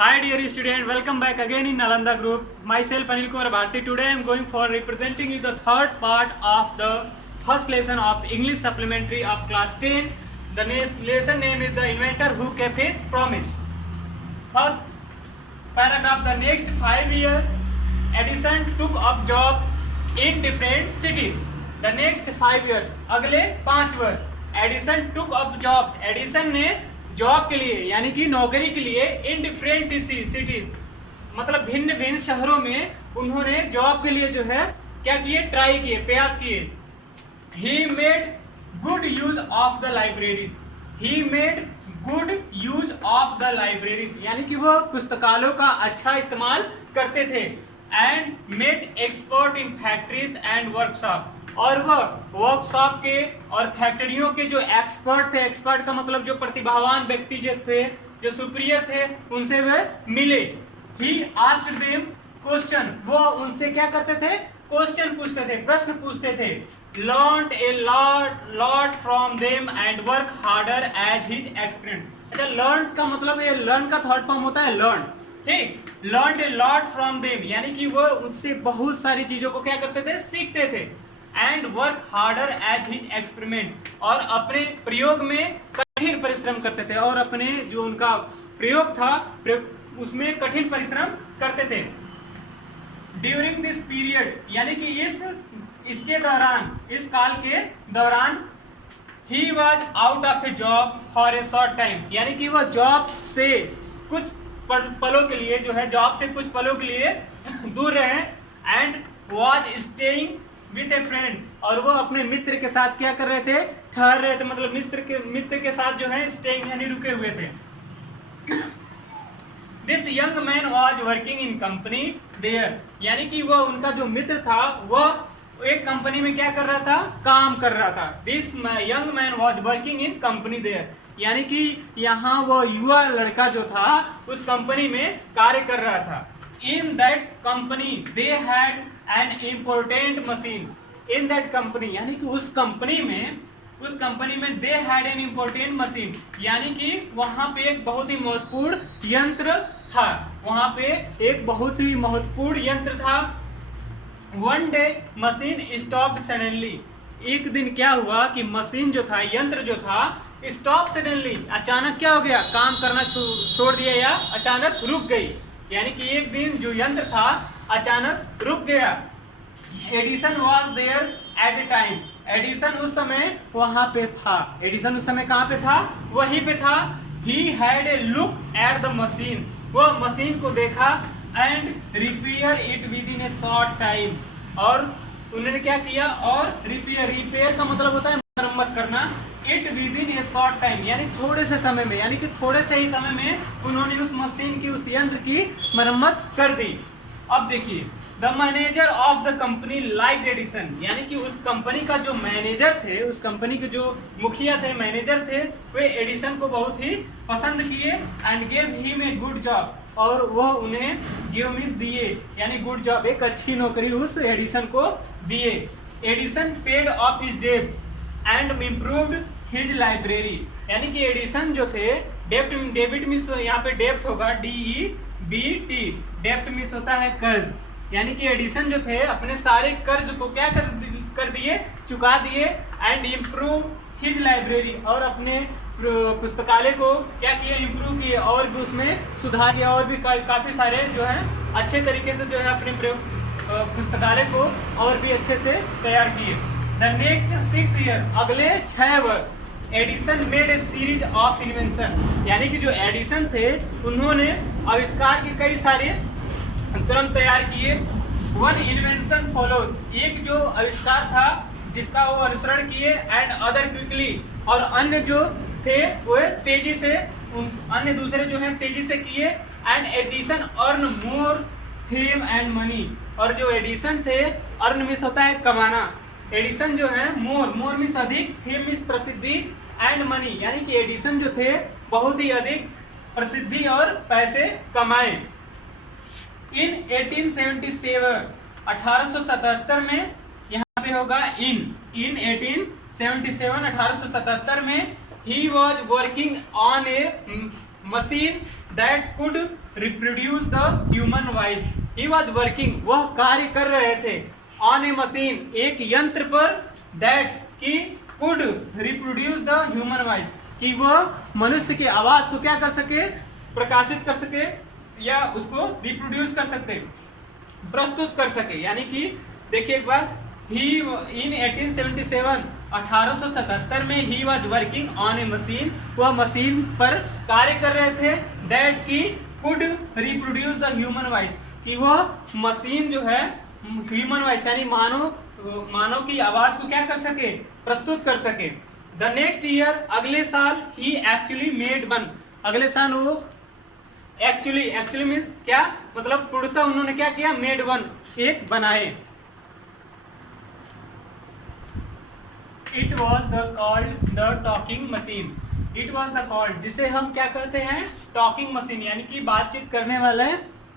Hi dear student, welcome back again in Nalanda group. Myself Anil Kumar Bharti. Today I am going for representing you the third part of the first lesson of English supplementary of class 10. The next lesson name is The Inventor Who Kept His Promise. First paragraph, the next 5 years Edison took up jobs in different cities. The next 5 years, अगले 5 वर्ष Edison took up jobs. Edison ने job के लिए यानी कि नौकरी के लिए इन डिफरेंट सिटीज मतलब भिन्न भिन्न शहरों में उन्होंने जॉब के लिए जो है क्या किए, ट्राई किए, प्रयास किए. He made good use of the libraries. He made good use of the libraries यानी कि वो पुस्तकालयों का अच्छा इस्तेमाल करते थे. And made expert in factories and workshop. और वह वर्कशॉप के और फैक्ट्रियों के जो एक्सपर्ट थे, एक्सपर्ट का मतलब जो प्रतिभावान व्यक्ति जो थे, जो सुपीरियर थे, उनसे वह मिले. He asked them question. वो उनसे क्या करते थे, क्वेश्चन पूछते थे, प्रश्न पूछते थे. Learned a lot from them and work harder as his experience. अच्छा, लर्न का मतलब ये लर्न का थर्ड फॉर्म होता है लर्न. ठीक, learned a lot from them यानी कि वो उनसे बहुत सारी चीजों को क्या करते थे, सीखते थे. And work harder as his experiment और अपने प्रयोग में कठिन परिश्रम करते थे और अपने जो उनका प्रयोग था उसमें कठिन परिश्रम करते थे. ड्यूरिंग दिस पीरियड यानी कि इसके दौरान, इस काल के दौरान he was out of A job for a short time यानी कि वह जॉब से कुछ पलों के लिए जो है, जॉब से कुछ पलों के लिए दूर रहे. And was staying with A friend और वो अपने मित्र के साथ क्या कर रहे थे, ठहर रहे थे. मतलब मित्र के साथ जो है स्टेइंग यानी रुके हुए थे. This young man was working in company there यानी कि वो उनका जो मित्र था वह एक कंपनी में क्या कर रहा था, काम कर रहा था. This young man was working in company there यानी कि यहाँ वो युवा लड़का जो था उस कंपनी में कार्य कर रहा था. In that company they had an important machine. In that company यानी कि उस कंपनी में they had an important machine यानी कि वहां पे एक बहुत ही महत्वपूर्ण यंत्र था. वहां पे एक बहुत ही महत्वपूर्ण यंत्र था. One day machine stopped suddenly. एक दिन क्या हुआ कि मशीन जो था, यंत्र जो था, स्टॉप सडनली अचानक क्या हो गया, काम करना छोड़ दिया या अचानक रुक गई. यानी कि एक दिन जो यंत्र था अचानक रुक गया. Edison was there at a time. Edison उस समय वहां पे था. एडिसन उस समय कहां पे था, वहीं पे था. He had a look at the machine. वो मशीन को देखा. And repair it with in A short time और उन्होंने क्या किया, और रिपेयर का मतलब होता है मरम्मत करना. It with in A short time यानी थोड़े से समय में, यानी कि थोड़े से ही समय में उन्होंने उस मशीन की, उस यंत्र की मरम्मत कर दी. अब देखिए, the manager of the company like Edison यानी कि उस कंपनी का जो मैनेजर थे, उस कंपनी के जो मुखिया थे, मैनेजर थे, वे एडिसन को बहुत ही पसंद किए. And gave him a good job और वह उन्हें गिवमिस दिए यानी गुड जॉब, एक अच्छी नौकरी उस एडिसन को दिए. एडिसन पेड ऑफ हिज डेब्ट एंड इम्प्रूव्ड हिज लाइब्रेरी यानी कि एडिसन जो थे, डेबिट मीन्स यहाँ पे डेब्ट होगा, DEBT. डेब्ट मीन्स होता है कर्ज यानी कि एडिसन जो थे अपने सारे कर्ज को क्या कर दिए, चुका दिए. एंड इम्प्रूव हिज लाइब्रेरी और अपने पुस्तकालय को क्या किए, इम्प्रूव किए और भी उसमें सुधार किया और भी काफी सारे जो है अच्छे तरीके से जो है अपने पुस्तकालय को और भी अच्छे से तैयार किए. द नेक्स्ट 6 ईयर अगले 6 वर्ष Edison made a series of invention यानी कि जो एडिसन थे उन्होंने आविष्कार के कई सारे क्रम तैयार किए. वन इन्वेंशन फॉलोज एक जो आविष्कार था जिसका वो अनुसरण किए. एंड अदर क्विकली और अन्य जो थे वो तेजी से, अन्य दूसरे जो है तेजी से किए. And Edison earn more fame and money और जो एडिसन थे, अर्न मीन्स होता है कमाना. एडिसन जो है मोर मीन्स अधिक, फेम मीन्स प्रसिद्धि, एंड मनी यानी कि एडिसन जो थे बहुत ही अधिक प्रसिद्धि और पैसे कमाए. इन 1877 1877 में यहाँ पे होगा इन 1877 1877 में he was working on A machine that could reproduce the human voice. He was working, वह कार्य कर रहे थे on a machine, एक यंत्र पर, that की could reproduce the human voice, कि वह मनुष्य की आवाज को क्या कर सके, प्रकाशित कर सके या उसको रिप्रोड्यूस कर सके, प्रस्तुत कर सके। यानी कि देखिए एक बार, ही इन 1877 1877 में he was working on A machine, वह मशीन पर कार्य कर रहे थे, दैट की could reproduce the human voice, कि वह मशीन जो है ह्यूमन वॉइस यानी मानव की आवाज को क्या कर सके, प्रस्तुत कर सके। द नेक्स्ट ईयर, अगले साल, ही एक्चुअली मेड वन, अगले साल वो एक्चुअली मीन क्या मतलब, पूर्णतः उन्होंने क्या किया, मेड वन, एक बनाए। It was called the talking machine. It was the called, जिसे हम क्या कहते हैं, talking machine, यानी कि बातचीत करने वाला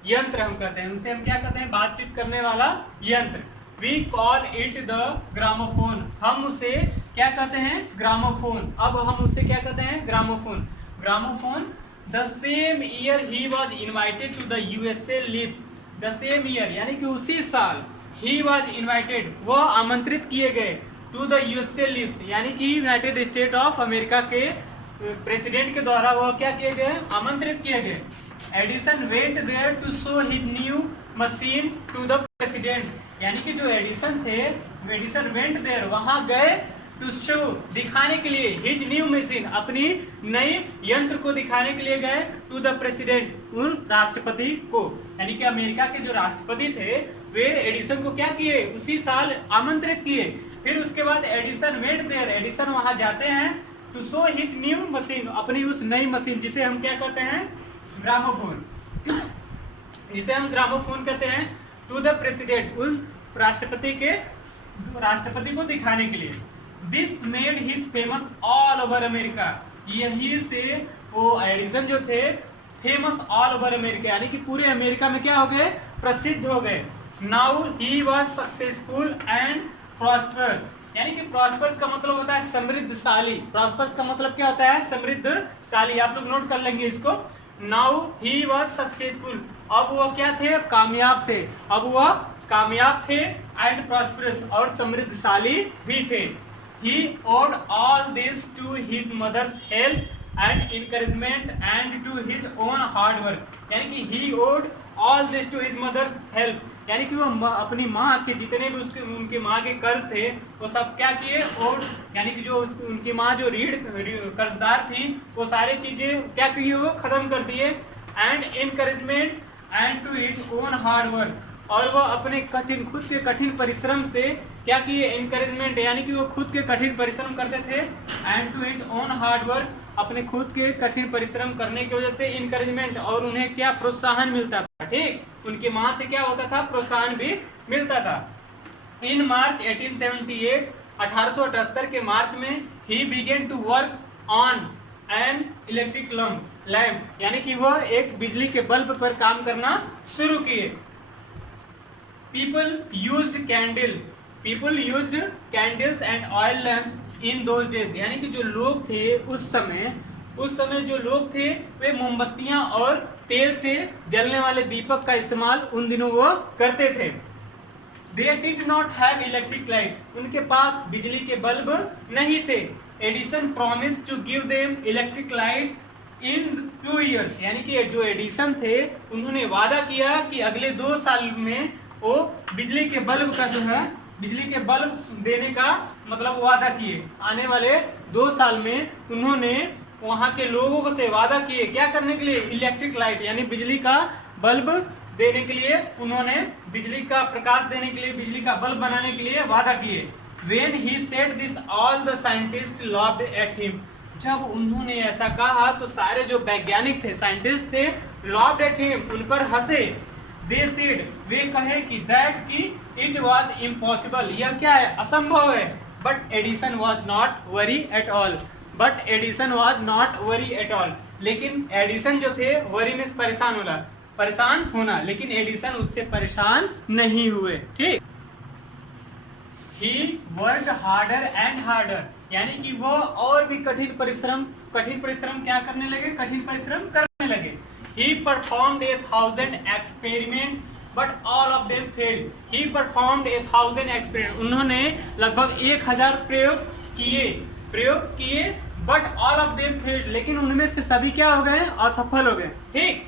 यंत्र हम कहते हैं, उसे हम क्या कहते हैं, बातचीत करने वाला यंत्र। We call it the gramophone, हम उसे क्या कहते हैं, ग्रामोफोन। अब हम उसे क्या कहते हैं, gramophone. Gramophone. The same year he was invited to the USA lives. The same year यानी कि उसी साल he was invited, वह आमंत्रित किए गए, टू द यूएसए लिव्स यानी कि यूनाइटेड स्टेट ऑफ अमेरिका के प्रेसिडेंट के द्वारा वह क्या किए गए, आमंत्रित किए गए। Edison went there to show his new machine to the president, यानी कि जो एडिसन थे, एडिसन वेंट देयर, वहां गए, टू शो, दिखाने के लिए, हिज न्यू मशीन, अपनी नई यंत्र को दिखाने के लिए गए, टू द प्रेसिडेंट, उन राष्ट्रपति को, यानी कि अमेरिका के जो राष्ट्रपति थे वे एडिसन को क्या किए, उसी साल आमंत्रित किए। फिर उसके बाद एडिसन वेंट देयर, एडिसन वहां जाते हैं, to show his new machine, अपनी उस नई मशीन, जिसे हम क्या कहते हैं, ग्रामोफोन, जिसे हम ग्रामोफोन कहते हैं, टू द प्रेसिडेंट, उन राष्ट्रपति को दिखाने के लिए। This made his famous all over America, यही से वो एडिसन जो थे फेमस ऑल ओवर अमेरिका, यानी कि पूरे अमेरिका में क्या हो गए, प्रसिद्ध हो गए। Now he was successful and prosperous, यानी कि प्रॉस्पर्स का मतलब होता है समृद्धशाली, प्रॉस्पर्स का मतलब क्या होता है, समृद्धशाली, आप लोग नोट कर लेंगे इसको। नाउ ही वाज सक्सेसफुल, अब वह क्या थे, कामयाब थे, अब वह कामयाब थे, एंड प्रॉस्परस, और समृद्धशाली भी थे। He owed all this to his mother's help and encouragement and to his own hard work, यानी कि he owed all this to his mother's help, यानी कि वो अपनी माँ के जितने भी उनकी माँ के कर्ज थे वो सब क्या किए, और यानी कि जो उनकी माँ जो कर्जदार थी वो सारी चीजें क्या किए, वो खत्म कर दिए। And encouragement and to his own hard work, और वो अपने खुद के कठिन परिश्रम से क्या किए, इनकरेजमेंट, यानी कि वो खुद के कठिन परिश्रम करते थे, and to his own hard work, अपने खुद के कठिन परिश्रम करने की वजह से इनकरेजमेंट, और उन्हें क्या प्रोत्साहन मिलता था, ठीक, उनकी माँ से क्या होता था, प्रोत्साहन भी मिलता था। इन मार्च 1878 1878 के मार्च में ही began to work on an electric lamp, यानी कि वह एक बिजली के बल्ब पर काम करना शुरू किए। People used candles and oil lamps in those days, यानी कि जो लोग थे उस समय जो लोग थे वे मोमबत्तियां और तेल से जलने वाले दीपक का इस्तेमाल उन दिनों वो करते थे। They did not have electric lights, उनके पास बिजली के बल्ब नहीं थे। Edison promised to give them electric light in 2 years, यानी कि जो एडिसन थे उन्होंने वादा किया कि अगले 2 साल में वो बिजली के बल्ब का जो है, बिजली के बल्ब देने का मतलब वादा किए। आने वाले 2 साल में उन्होंने वहां के लोगों से वादा किए, क्या करने के लिए, इलेक्ट्रिक लाइट, यानी बिजली का बल्ब देने के लिए, उन्होंने बिजली का प्रकाश देने के लिए, बिजली का बल्ब बनाने के लिए वादा किए। When he said this, all the scientists laughed at him, जब उन्होंने ऐसा कहा तो सारे जो वैज्ञानिक थे, साइंटिस्ट थे, laughed at him, उन पर हंसे। They said, वे कहे कि that कि it was impossible, यह क्या है, असंभव है। But Edison was not worry at all, but Edison was not worry at all, लेकिन एडिसन जो थे वरी में परेशान होना, लेकिन एडिसन उससे परेशान नहीं हुए, ठीक। He worked harder and harder, यानी कि वो और भी कठिन परिश्रम क्या करने लगे, कठिन परिश्रम करने लगे। He performed 1,000 experiment but all of them failed. He performed 1,000 experiment. उन्होंने लगभग 1,000 प्रयोग किए but all of them failed, लेकिन उनमें से सभी क्या हो गए? असफल हो गए। ठीक,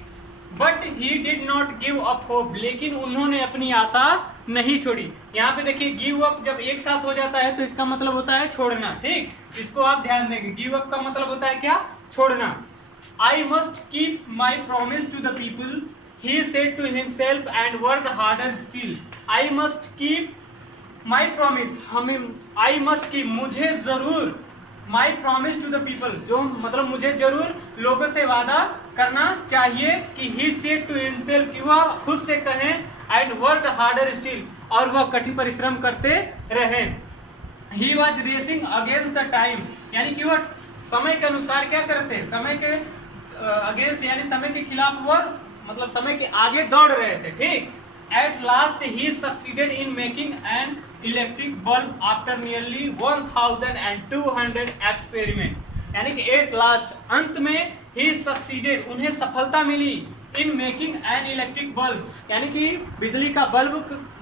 but he did not give up hope, लेकिन उन्होंने अपनी आशा नहीं छोड़ी। यहाँ पे देखिए गिव अप जब एक साथ हो जाता है तो इसका मतलब होता है छोड़ना। ठीक, इसको आप ध्यान देंगे। गिव अप का मतलब होता है क्या? छोड़ना। I must keep my promise to the people, he said to himself and worked harder still. I must keep my promise. I must keep, मुझे जरूर, my promise to the people, जो मतलब मुझे जरूर लोगों से वादा करना चाहिए कि he said to himself, कि वह खुद से कहें, and worked harder still, और वह कठिन परिश्रम करते रहे। He was racing against the time, यानी कि वह समय के अनुसार क्या करते हैं? समय के अगेंस्ट यानी समय के खिलाफ वह मतलब समय के आगे दौड़ रहे थे। ठीक, at last he succeeded in making an electric bulb after nearly 1,200 experiment, यानी कि एट लास्ट अंत में ही सक्सीडेड उन्हें सफलता मिली in making an electric bulb, यानी कि बिजली का बल्ब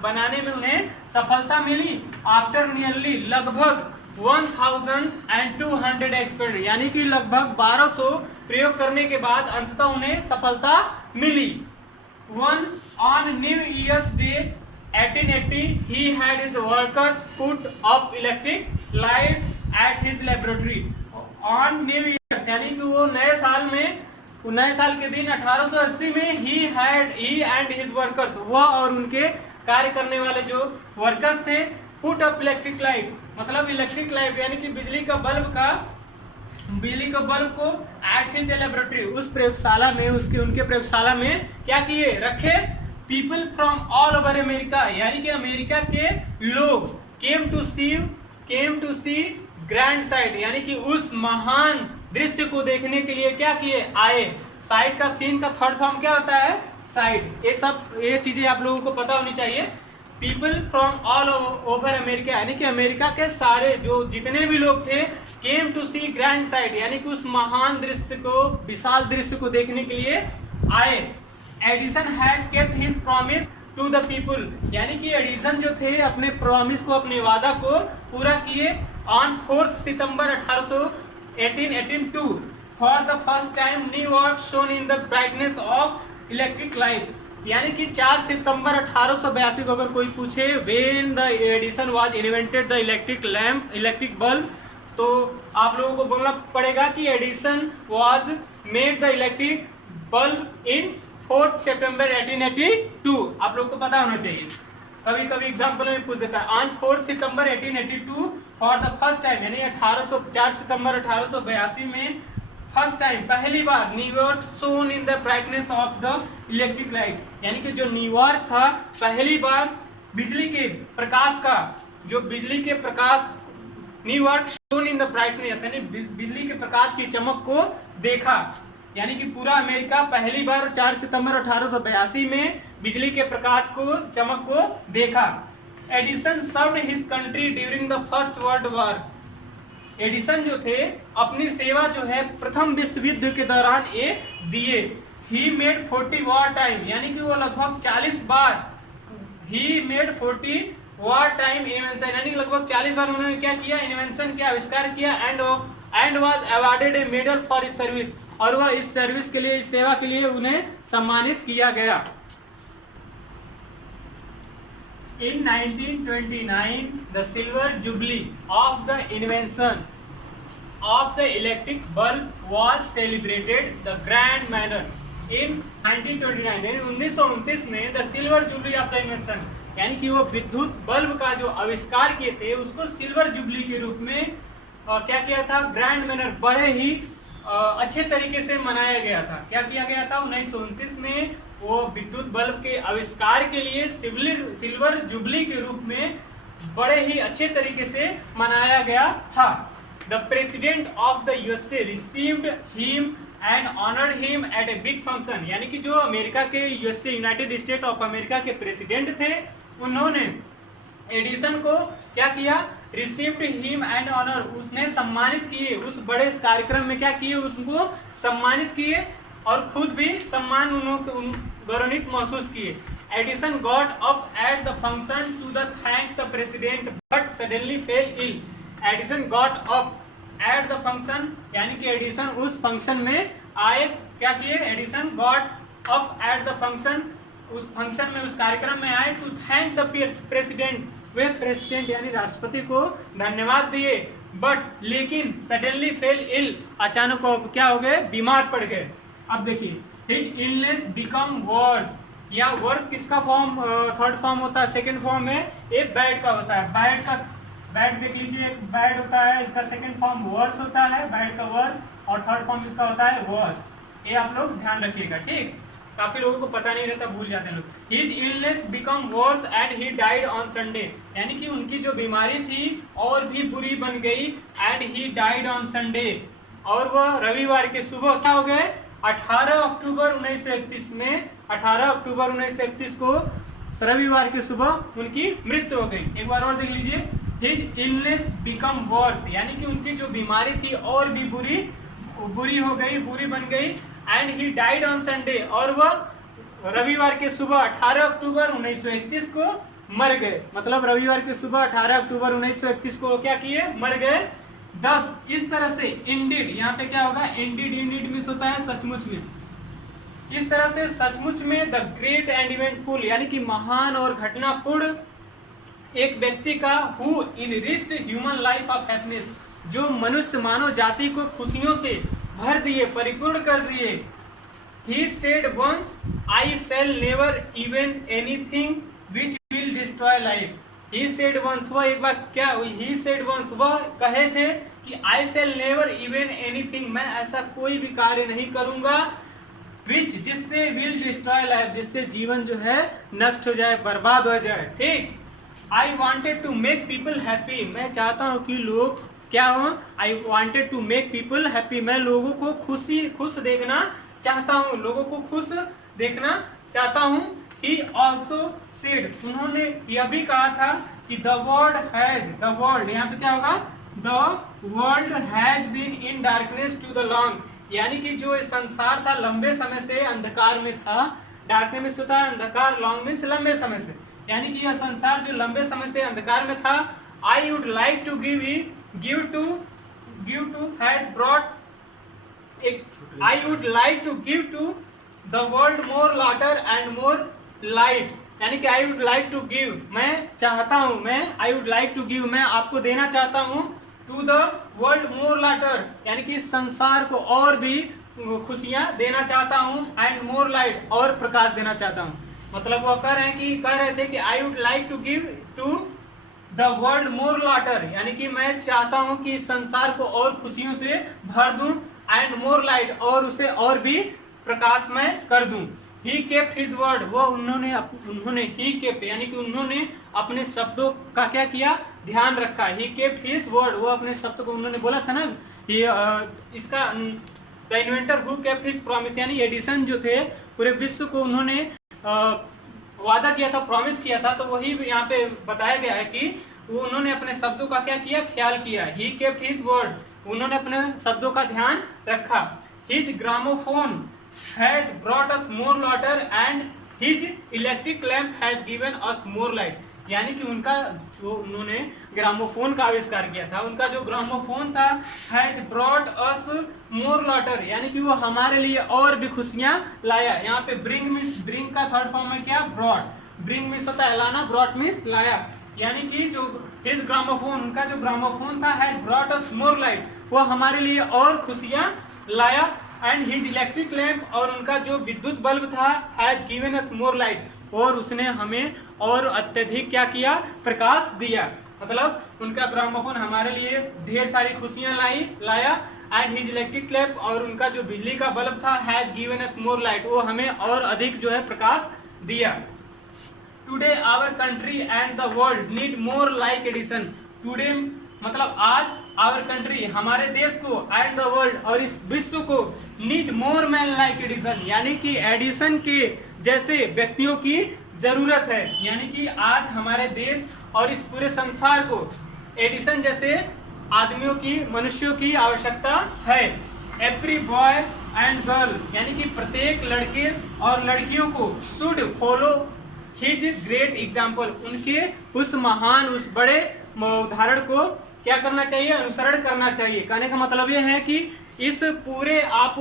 बनाने में उन्हें सफलता मिली आफ्टर नियरली लगभग 1,200 एक्सपेरिमेंट, यानी कि लगभग 1200 प्रयोग करने के बाद अंततः उन्हें सफलता मिली। One on New Year's Day 1880 he had his workers put up electric light at his laboratory. On New Year's यानी कि वो नए साल के दिन 1880 में he and his workers, वह और उनके कार्य करने वाले जो वर्कर्स थे, पुट अप इलेक्ट्रिक लाइट, मतलब इलेक्ट्रिक लाइट यानी कि बिजली का बल्ब को एट हिज लेबोरेटरी, उस प्रयोगशाला में उनके प्रयोगशाला में क्या किए? रखे। People from all over America, यानी कि अमेरिका के लोग came to see grand sight, यानी कि उस महान दृश्य को देखने के लिए क्या किए? आए। साइट का सीन का थर्ड फॉर्म क्या होता है? साइट। ये चीजें आप लोगों को पता होनी चाहिए। People from all over America, यानी कि अमेरिका के सारे जो जितने भी लोग थे, came to see grand sight, यानी कि उस महान दृश्य को, विशाल दृश्य को देखने के लिए आए। Edison had kept his promise to the people, यानी कि एडिसन जो थे अपने प्रॉमिस को, अपने वादा को पूरा किए। On 4 September 1882 for the first time New York shone in the brightness of electric light, यानी कि 4 सितंबर 1882 को अगर कोई पूछे when the Edison was invented the electric bulb, तो आप लोगों को बोलना पड़ेगा कि Edison was made the electric bulb इन 4 सितंबर 1882। आप लोगों को पता होना चाहिए, कभी कभी एग्जाम्पल में पूछ देता है। On 4 September 1882 for the first time, यानी 4 सितंबर 1882 में फर्स्ट टाइम, पहली बार, New York shone in the brightness of the electric light, यानी कि जो न्यूयॉर्क था पहली बार बिजली के प्रकाश का, जो बिजली के प्रकाश, New York shone in the brightness, यानी बिजली के प्रकाश की चमक को देखा, यानी कि पूरा अमेरिका पहली बार 4 सितंबर 1882 में बिजली के प्रकाश को, चमक को देखा। Edison served his country during the first world war, Edison जो थे अपनी सेवा जो है प्रथम विश्व युद्ध के दौरान ये दिए। ही मेड 40 वॉर टाइम, यानी कि वो लगभग 40 बार, he made 40 war time invention, यानी लगभग 40 बार उन्होंने क्या किया? इन्वेंशन किया, आविष्कार किया। And was awarded A medal for his service, और वह इस सर्विस के लिए, इस सेवा के लिए उन्हें सम्मानित किया गया। In 1929, the silver jubilee of the invention of the electric bulb was celebrated the grand manner. In 1929, यानी 1929 में the silver jubilee of the invention, यानी कि वो विद्युत बल्ब का जो आविष्कार किए थे उसको सिल्वर जुबली के रूप में क्या किया था? ग्रैंड मैनर, बड़े ही अच्छे तरीके से मनाया गया था। क्या किया गया था? 1929 में वो विद्युत बल्ब के आविष्कार के लिए सिल्वर जुबली के रूप में बड़े ही अच्छे तरीके से मनाया गया था। The president of the USA received him and honoured him at a big function, यानी कि जो अमेरिका के USA, United State of America के प्रेसिडेंट थे, उन्होंने एडिसन को क्या किया? रिसीव्ड हिम एंड ऑनर, उसने सम्मानित किए, उस बड़े कार्यक्रम में क्या किए? उनको सम्मानित किए। और खुद भी सम्मान गौरवान्वित महसूस किए। Edison got up at the function to the thank the president but suddenly fell ill. Edison got up at the function, यानी कि एडिसन उस फंक्शन में आए, क्या किए, Edison got up at the function, उस फंक्शन में, उस कार्यक्रम में आए, टू थैंक द प्रेसिडेंट, वे प्रेसिडेंट यानी राष्ट्रपति को धन्यवाद दिए, बट लेकिन सडनली फेल इल, अचानक क्या हो गए, बीमार पड़ गए। अब देखिए, हिज इलनेस बिकम वर्स, या वर्स किसका फॉर्म, थर्ड फॉर्म होता है, सेकंड फॉर्म में ये बैड का होता है, बैड का, बैड देख लीजिए, एक बैड होता है, इसका सेकंड फॉर्म वर्स होता है, बैड का वर्स, और थर्ड फॉर्म इसका होता है वर्स। ये आप लोग ध्यान रखिएगा, ठीक, काफी लोगों को पता नहीं रहता, भूल जाते हैं लोग। His illness become worse and he died on Sunday, यानी कि उनकी जो बीमारी थी और भी बुरी बन गई, and he died on Sunday, और वह रविवार के सुबह क्या हो गए, 18 अक्टूबर 1931 में, 18 अक्टूबर 1931 को रविवार के सुबह उनकी मृत्यु हो गई। एक बार और देख लीजिए, His illness become worse, यानी कि उनकी जो बीमारी थी और भी बुरी हो गई, बुरी बन गई, and he died on Sunday, और वह रविवार के सुबह 18 अक्टूबर 1931 को मर गए। मतलब रविवार के सुबह 18 अक्टूबर 1931 को क्या किए, मर गए। 10 इस तरह से इंडीड, यहाँ पे क्या होगा, इंडीड, इंडीड मींस होता है सचमुच में, इस तरह से सचमुच में, द ग्रेट एंड इवेंटफुल, यानी कि महान और घटनापूर्ण एक व्यक्ति का, who enriched human life of happiness, जो मनुष्य मानव जाति को खुशियों से भर दिए, परिपूर्ण कर दिए। He said once, I shall never even anything which will destroy life. He said once, वह एक बार क्या, he said once, वह कहे थे कि I shall never even anything, मैं ऐसा कोई भी कार्य नहीं करूंगा, which जिससे will destroy life, जिससे जीवन जो है नष्ट हो जाए, बर्बाद हो जाए, ठीक। I wanted to make people happy, मैं चाहता हूँ कि लोग क्या हो, I wanted to make people happy, मैं लोगों को खुश देखना चाहता हूँ, लोगों को खुश देखना चाहता हूँ। ही ऑल्सो सेड, उन्होंने यह भी कहा था कि the world has, the world यहाँ पे क्या होगा, the world has been in darkness too the long, यानी कि जो संसार था लंबे समय से अंधकार में था, डार्कनेस होता है अंधकार, लॉन्ग मीन्स लंबे समय से, यानी कि यह संसार जो लंबे समय से अंधकार में था। I would like to give to has brought I would like to give to the world more laughter and more light, यानी कि I would like to give, मैं चाहता हूँ, मैं I would like to give, मैं आपको देना चाहता हूँ, to the world more laughter, यानी कि संसार को और भी खुशियाँ देना चाहता हूँ, and more light, और प्रकाश देना चाहता हूँ। मतलब वो कह रहे थे कि I would like to give to the world more laughter, यानी कि मैं चाहता हूं कि संसार को और खुशियों से भर दूं, एंड मोर लाइट, और उसे और भी प्रकाशमय कर दूं। ही केप्ट हिज वर्ड, वो उन्होंने ही केप्ट, यानी कि उन्होंने अपने शब्दों का क्या किया, ध्यान रखा। ही केप्ट हिज वर्ड, वो अपने शब्द को, उन्होंने बोला था ना, ये इसका the inventor who kept his promise, यानी एडिसन जो थे पूरे विश्व को उन्होंने वादा किया था, प्रॉमिस किया था, तो वही यहाँ पे बताया गया है कि वो उन्होंने अपने शब्दों का क्या किया, ख्याल किया। ही केप्ट हिज वर्ड, उन्होंने अपने शब्दों का ध्यान रखा। His gramophone has brought us more laughter and his electric lamp has given us more light, यानी कि उनका जो उन्होंने ग्रामोफोन का आविष्कार किया था, उनका जो ग्रामोफोन था, has brought us more laughter, यानी कि वो हमारे लिए और भी खुशियां लाया। यहाँ पे ब्रिंग मींस, ब्रिंग का थर्ड फॉर्म है क्या, ब्रॉट, ब्रिंग मींस होता है लाना, ब्रॉट मींस लाया, यानी कि जो हिज ग्रामोफोन, उनका जो ग्रामोफोन था, has brought us more light, वो हमारे लिए और खुशियां लाया। एंड हिज इलेक्ट्रिक लैंप, और उनका जो विद्युत बल्ब था, has given us more light, और उसने हमें और अत्यधिक क्या किया, प्रकाश दिया। मतलब उनका ग्रामोफोन हमारे लिए ढेर सारी खुशियां लाया। एंड हिज इलेक्ट्रिक लैंप, और उनका जो बिजली का बल्ब था, has given us more light, वो हमें और अधिक जो है प्रकाश दिया। Today our country and the world need more like Edison, today मतलब आज, आवर कंट्री हमारे देश को, एंड द वर्ल्ड और इस विश्व को, need more man like Edison, यानी कि एडिसन के जैसे व्यक्तियों की जरूरत है, यानी कि आज हमारे देश और इस पूरे संसार को एडिसन जैसे आदमियों की, मनुष्यों की आवश्यकता है। एवरी बॉय एंड गर्ल, यानी कि प्रत्येक लड़के और लड़कियों को should follow his great example, उनके उस महान उस बड़े उदाहरण को क्या करना चाहिए, अनुसरण करना चाहिए। कहने का मतलब ये है कि इस पूरे आप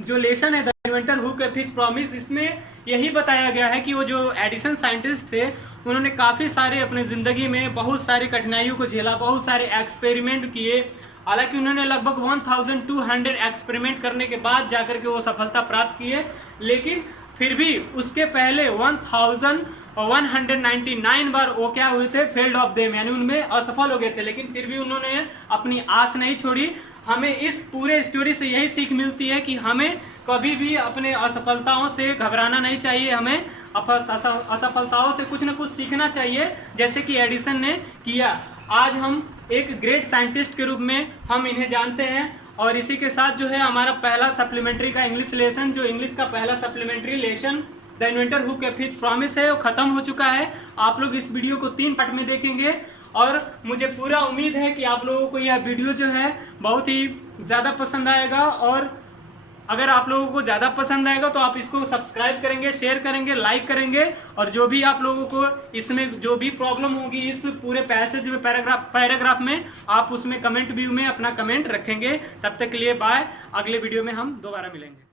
जो लेसन है the inventor who kept his promise, इसमें यही बताया गया है कि वो जो एडिसन साइंटिस्ट थे उन्होंने काफ़ी सारे अपने ज़िंदगी में बहुत सारी कठिनाइयों को झेला, बहुत सारे एक्सपेरिमेंट किए। हालांकि उन्होंने लगभग 1200 एक्सपेरिमेंट करने के बाद जाकर के वो सफलता प्राप्त किए, लेकिन फिर भी उसके पहले 1199 बार वो क्या हुए थे, फेल्ड ऑफ देम, यानी उनमें असफल हो गए थे। लेकिन फिर भी उन्होंने अपनी आस नहीं छोड़ी। हमें इस पूरे स्टोरी से यही सीख मिलती है कि हमें कभी भी अपने असफलताओं से घबराना नहीं चाहिए, हमें असफलताओं से कुछ ना कुछ सीखना चाहिए, जैसे कि एडिसन ने किया। आज हम एक ग्रेट साइंटिस्ट के रूप में हम इन्हें जानते हैं। और इसी के साथ जो है हमारा पहला सप्लीमेंट्री का इंग्लिश लेसन, जो इंग्लिश का पहला supplementary lesson the inventor who kept his promise है, वो खत्म हो चुका है। आप लोग इस वीडियो को 3 पार्ट में देखेंगे और मुझे पूरा उम्मीद है कि आप लोगों को यह वीडियो जो है बहुत ही ज़्यादा पसंद आएगा। और अगर आप लोगों को ज़्यादा पसंद आएगा तो आप इसको सब्सक्राइब करेंगे, शेयर करेंगे, लाइक करेंगे। और जो भी आप लोगों को इसमें जो भी प्रॉब्लम होगी इस पूरे पैसेज में, पैराग्राफ में, आप उसमें कमेंट व्यू में अपना कमेंट रखेंगे। तब तक के लिए बाय, अगले वीडियो में हम दोबारा मिलेंगे।